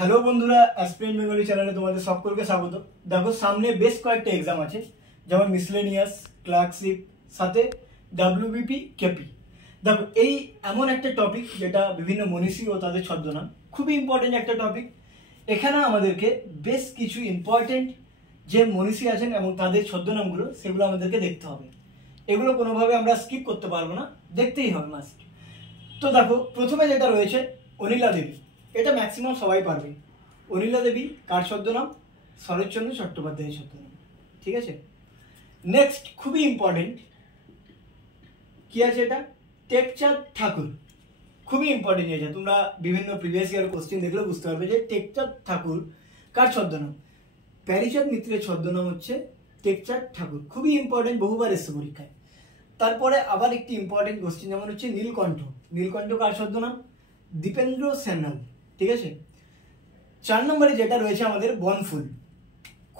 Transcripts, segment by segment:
Hello বন্ধুরা, aspirant Bengali চ্যানেলে তোমাদের সকলকে স্বাগত। দেখো, সামনে বেশ কয়েকটা এক্সাম আছে, যেমন মিসলেনিয়াস, ক্লার্কশিপ, সাথে ডাব্লিউবিপি, কেপি। দেখো, এই এমন একটা টপিক যেটা বিভিন্ন মনীষী ও তাদের ছদ্মনাম, খুবই ইম্পর্টেন্ট একটা টপিক। এখানে আমাদেরকে বেশ কিছু ইম্পর্টেন্ট যে মনীষী আছেন এবং তাদের ছদ্মনামগুলো, সেগুলো আমাদেরকে দেখতে হবে। এগুলো কোনোভাবে আমরা স্কিপ করতে পারবো না, দেখতেই হবে মাস্ট। তো দেখো, প্রথমে যেটা রয়েছে অনিলা দেবী, এটা ম্যাক্সিমাম সবাই পারবে। অনিলা দেবী কার ছদ্মনাম? শরৎচন্দ্র চট্টোপাধ্যায়ের ছদ্মনাম। ঠিক আছে। নেক্সট, খুবই ইম্পর্টেন্ট, কি আছে এটা? টেকচাঁদ ঠাকুর। খুবই ইম্পর্টেন্ট এটা, তোমরা বিভিন্ন প্রিভিয়াস ইয়ার কোশ্চেন দেখলে বুঝতে পারবে যে টেকচাঁদ ঠাকুর কার ছদ্মনাম। প্যারীচাঁদ মিত্রের ছদ্মনাম হচ্ছে টেকচাঁদ ঠাকুর। খুবই ইম্পর্টেন্ট, বহুবার এসছে পরীক্ষায়। তারপরে আবার একটি ইম্পর্টেন্ট কোশ্চেন যেমন হচ্ছে নীলকণ্ঠ। নীলকণ্ঠ কার ছদ্মনাম? দীপেন্দ্র সান্যাল। ঠিক আছে। 4 নম্বরে যেটা রয়েছে আমাদের বনফুল,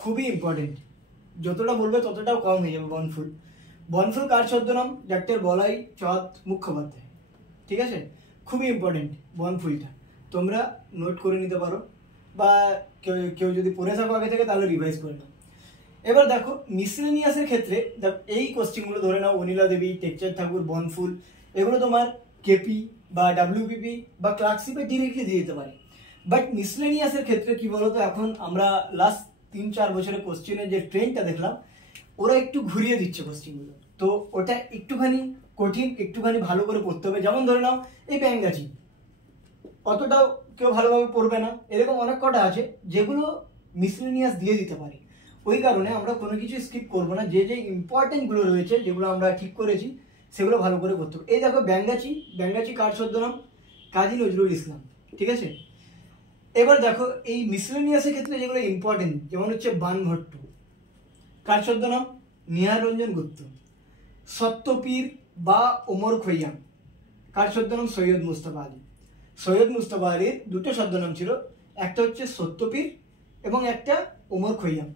খুবই ইম্পর্টেন্ট, যতটা বলবে ততটাও কম হয়ে যাবে। বনফুল, বনফুল কার ছদ্মনাম? ডাক্তার বলাই চাঁদ মুখোপাধ্যায়। ঠিক আছে, খুবই ইম্পর্টেন্ট বনফুলটা, তোমরা নোট করে নিতে পারো, বা কেউ যদি পড়ে থাকো আগে থেকে তাহলে রিভাইজ করে নাও। এবার দেখো, মিসলেনিয়াসের ক্ষেত্রে এই কোশ্চেনগুলো ধরে নাও, অনিলা দেবী, টেকচাঁদ ঠাকুর, বনফুল, এগুলো তোমার কেপি বা ডাব্লিউবিপি বা ক্লার্কশিপে ডিরেক্টলি দিয়ে দিতে পারে। বাট মিসলেনিয়াসের ক্ষেত্রে কি বলতো, এখন আমরা লাস্ট 3-4 বছরের কোশ্চেনের যে ট্রেন্ডটা দেখলাম, ওরা একটু ঘুরিয়ে দিচ্ছে কোশ্চেনগুলো, তো ওটা একটুখানি কঠিন, একটুখানি ভালো করে পড়তে হবে। যেমন ধরে নাও এই ব্যাঙ্গাচি, অতটাও কেউ ভালোভাবে পড়বে না, এরকম অনেক কটা আছে যেগুলো মিসলেনিয়াস দিয়ে দিতে পারে। ওই কারণে আমরা কোনো কিছু স্কিপ করবো না, যে ইম্পর্টেন্টগুলো রয়েছে, যেগুলো আমরা ঠিক করেছি, সেগুলো ভালো করে করতে হবে। এই দেখো ব্যাঙ্গাচি, ব্যাঙ্গাচি কার ছদ্মনাম? কাজী নজরুল ইসলাম। ঠিক আছে। এবার দেখো, এই মিসলেনিয়াসের ক্ষেত্রে যেগুলো ইম্পর্টেন্ট, যেমন হচ্ছে বানভট্ট, কার ছদ্মনাম? নিহার রঞ্জন গুপ্ত। সত্যপীর বা ওমর খৈয়াম, কার ছদ্মনাম? সৈয়দ মুস্তফা আলী। সৈয়দ মুস্তফা আলীর দুটো ছদ্মনাম ছিল, একটা হচ্ছে সত্যপীর এবং একটা ওমর খৈয়াম।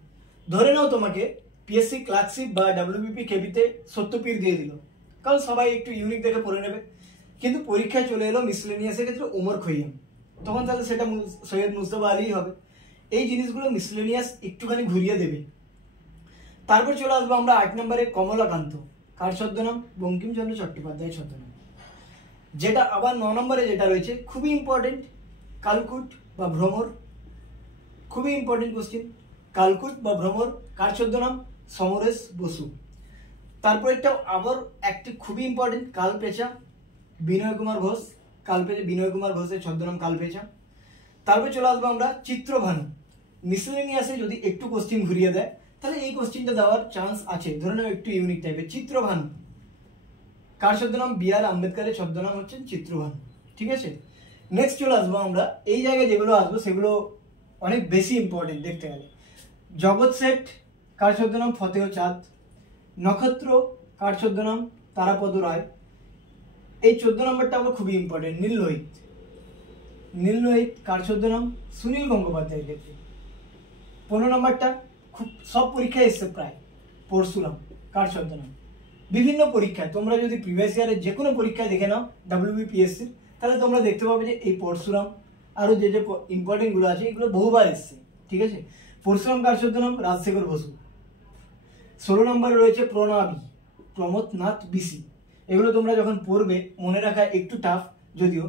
ধরে নাও তোমাকে পিএসসি ক্লার্কশিপ বা ডাব্লিউবিপি কেপিতে সত্যপীর দিয়ে দিল, কারণ সবাই একটু ইউনিক দেখে পড়ে নেবে, কিন্তু পরীক্ষায় চলে এলো মিসলেনিয়াসের ক্ষেত্রে ওমর খৈয়াম, তখন তাহলে সেটা সৈয়দ মুস্তফা আলী হবে। এই জিনিসগুলো মিসলেনিয়াস একটুখানি ঘুরিয়ে দেবে। তারপর চলে আসবো আমরা 8 নম্বরে কমলাকান্ত, কার ছদ্মনাম? বঙ্কিমচন্দ্র চট্টোপাধ্যায়ের ছদ্মনাম। যেটা আবার 9 নম্বরে যেটা রয়েছে, খুবই ইম্পর্টেন্ট, কালকুট বা ভ্রমর। খুবই ইম্পর্টেন্ট কোশ্চেন, কালকুট বা ভ্রমর কার ছদ্মনাম? সমরেশ বসু। তারপর একটা আবার একটা খুবই ইম্পর্টেন্ট, কালপেঁচা, বিনয় কুমার ঘোষ। কালপেঁচা, বিনয় কুমার ঘোষের ছদ্মনাম কালপেঁচা। তারপর চলে আসবো আমরা চিত্রভানু। মিসলেনিয়াসে যদি একটু কোশ্চেন ঘুরিয়ে দেয়, তাহলে এই কোশ্চেনটা দেওয়ার চান্স আছে। ধরে নাও একটু ইউনিক টাইপের, চিত্রভানু কার ছদ্মনাম? বি.আর. আম্বেদকরের ছদ্মনাম হচ্ছে চিত্রভানু। ঠিক আছে। নেক্সট চলে আসবো আমরা, এই জায়গায় যেগুলো আসবো সেগুলো অনেক বেশি ইম্পর্টেন্ট দেখতে গেলে। জগৎ শেঠ কার ছদ্মনাম? ফতেহ চাঁদ। নক্ষত্র কার ছদ্মনাম? তারাপদ রায়। এই 14 নম্বরটা আবার খুবই ইম্পর্টেন্ট, নীললোহিত। নীললোহিত কার ছদ্মনাম? সুনীল গঙ্গোপাধ্যায়ের ক্ষেত্রে। 15 নম্বরটা খুব সব পরীক্ষায় এসছে প্রায়, পরশুরাম কার ছদ্মনাম? বিভিন্ন পরীক্ষায়, তোমরা যদি প্রিভিয়াস ইয়ারের যে কোনো পরীক্ষায় দেখে নাও ডাব্লিউবিপিএসসির, তাহলে তোমরা দেখতে পাবে যে এই পরশুরাম আরও যে ইম্পর্টেন্টগুলো আছে, এগুলো বহুবার এসছে। ঠিক আছে। পরশুরাম কার ছদ্মনাম? রাজশেখর বসু। 16 নম্বরে রয়েছে প্রণাবী, প্রমথনাথ বিসি। এগুলো তোমরা যখন পড়বে, মনে রাখা একটু টাফ যদিও,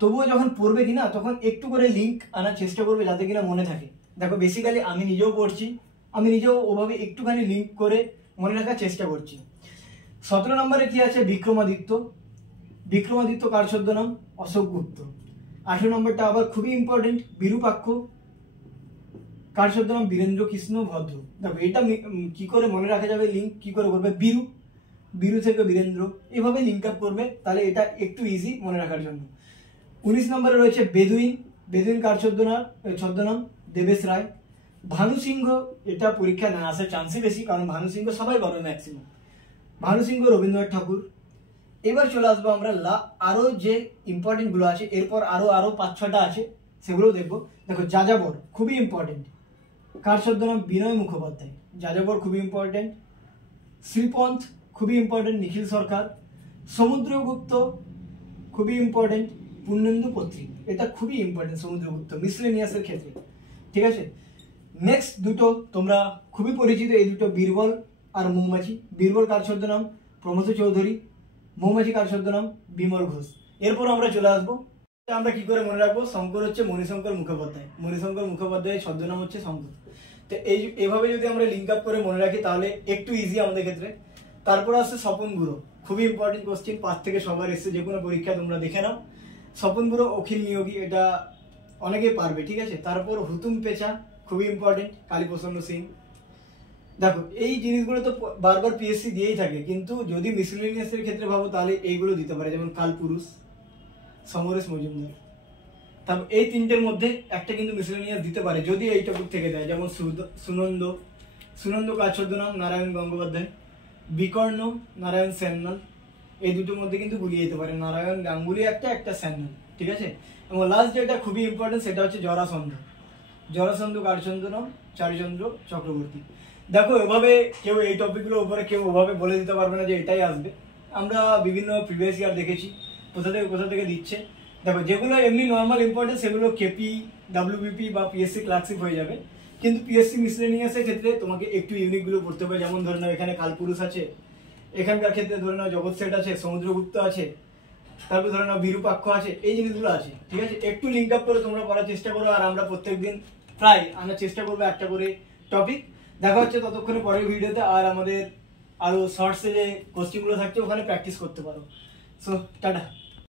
তবুও যখন পড়বে কিনা তখন একটু করে লিঙ্ক আনার চেষ্টা করবে, যাতে কিনা মনে থাকে। দেখো, বেসিক্যালি আমি নিজেও পড়ছি, আমি নিজেও ওভাবে একটুখানি লিঙ্ক করে মনে রাখার চেষ্টা করছি। 17 নম্বরে কি আছে? বিক্রমাদিত্য। বিক্রমাদিত্য কার ছদ্মনাম? অশোক গুপ্ত। 18 নম্বরটা আবার খুবই ইম্পর্টেন্ট, বিরূপাক্ষ কার ছদ্মনাম? বীরেন্দ্র কৃষ্ণ ভদ্র। দেখো, এটা কি করে মনে রাখা যাবে, লিঙ্ক কি করে করবে? বিরু, বিরু থেকে বীরেন্দ্র, এভাবে লিঙ্ক আপ করবে, তাহলে এটা একটু ইজি মনে রাখার জন্য। 19 নম্বরে রয়েছে বেদুইন। বেদুইন কার ছদ্মনাম? দেবেশ রায়। ভানু সিংহ, এটা পরীক্ষা না আসার চান্সই বেশি, কারণ ভানু সিংহ সবাই পারবে ম্যাক্সিমাম। ভানু সিংহ রবীন্দ্রনাথ ঠাকুর। এবার চলে আসবো আমরা আরো যে ইম্পর্টেন্ট গুলো আছে, এরপর আরো 5-6টা আছে, সেগুলো দেখবো। দেখো, যাযাবর খুবই ইম্পর্টেন্ট, কার ছদ্মনাম? বিনয় মুখোপাধ্যায়। যাযাবর খুবই ইম্পর্টেন্ট। শ্রীপন্থ খুবই ইম্পর্টেন্ট, নিখিল সরকার। সমুদ্রগুপ্ত খুবই ইম্পর্টেন্ট, পূর্ণেন্দু পত্রিক। এটা খুবই ইম্পর্টেন্ট সমুদ্রগুপ্ত মিসলেনিয়াসের ক্ষেত্রে, ঠিক আছে। নেক্সট দুটো তোমরা খুবই পরিচিত, এই দুটো বীরবল আর মৌমাছি। বীরবল কার ছদ্মনাম? প্রমথ চৌধুরী। মৌমাছি কার ছদ্মনাম? বিমল ঘোষ। এরপর আমরা চলে আসবো, আমরা কি করে মনে রাখবো? শঙ্কর হচ্ছে মণিশঙ্কর মুখোপাধ্যায়, মণিশঙ্কর মুখোপাধ্যায়ের ছদ্মনাম হচ্ছে শঙ্কর। তো এইভাবে যদি আমরা লিঙ্ক আপ করে মনে রাখি তাহলে একটু ইজি আমাদের ক্ষেত্রে। তারপর আসছে স্বপন গুরু, খুবই ইম্পর্টেন্ট কোশ্চেন, 5 থেকে সবার এসছে যে কোনো পরীক্ষা, তোমরা দেখে নাও। স্বপন গুরু, অখিল নিয়োগী, এটা অনেকেই পারবে, ঠিক আছে। তারপর হুতুম পেঁচা, খুবই ইম্পর্টেন্ট, কালীপ্রসন্ন সিং। দেখো এই জিনিসগুলো তো বারবার পিএসসি দিয়েই থাকে, কিন্তু যদি মিসলেনিয়াসের ক্ষেত্রে ভাবো তাহলে এইগুলো দিতে পারে, যেমন কালপুরুষ, সমরেশ মজুমদার। তারপর এই তিনটের মধ্যে একটা কিন্তু মিসলেনিয়াস দিতে পারে যদি এই টপিক থেকে দেয়, যেমন সুনন্দ। সুনন্দ কার ছদ্মনাম? নারায়ণ গঙ্গোপাধ্যায়। বিকর্ণ, নারায়ণ সান্যাল। এই দুটোর মধ্যে কিন্তু গুলিয়ে যেতে পারে, নারায়ণ গাঙ্গুলি একটা সান্যাল, ঠিক আছে। এবং লাস্ট যেটা খুবই ইম্পর্টেন্ট সেটা হচ্ছে জরাসন্ধ। জরাসন্ধ কার ছদ্মনাম? চারুচন্দ্র চক্রবর্তী। দেখো এভাবে কেউ এই টপিকগুলোর উপরে কেউ ওভাবে বলে দিতে পারবে না যে এটাই আসবে। আমরা বিভিন্ন প্রিভিয়াস ইয়ার দেখেছি কোথা থেকে দিচ্ছে। দেখো যেগুলো এমনি নর্মাল ইম্পর্টেন্ট সেগুলো কেপি, ডাব্লিউবিপি বা পিএসসি ক্লার্কশিপ হয়ে যাবে, কিন্তু পিএসসি মিসলেনিয়াসের ক্ষেত্রে তোমাকে একটু ইউনিকগুলো পড়তে হবে। যেমন ধরে নাও এখানে কালপুরুষ আছে, এখানকার ক্ষেত্রে ধরে নাও জগৎ সেট আছে, সমুদ্রগুপ্ত আছে, তারপর ধরে নাও বিরূপাক্ষ আছে, এই জিনিসগুলো আছে, ঠিক আছে। একটু লিঙ্ক আপ করে তোমরা পড়ার চেষ্টা করো, আর আমরা প্রত্যেকদিন প্রায় আনার চেষ্টা করবো একটা করে টপিক। দেখা হচ্ছে ততক্ষণে পরের ভিডিওতে, আর আমাদের আরো শর্টসে যে কোশ্চেনগুলো থাকছে ওখানে প্র্যাকটিস করতে পারো। So tata.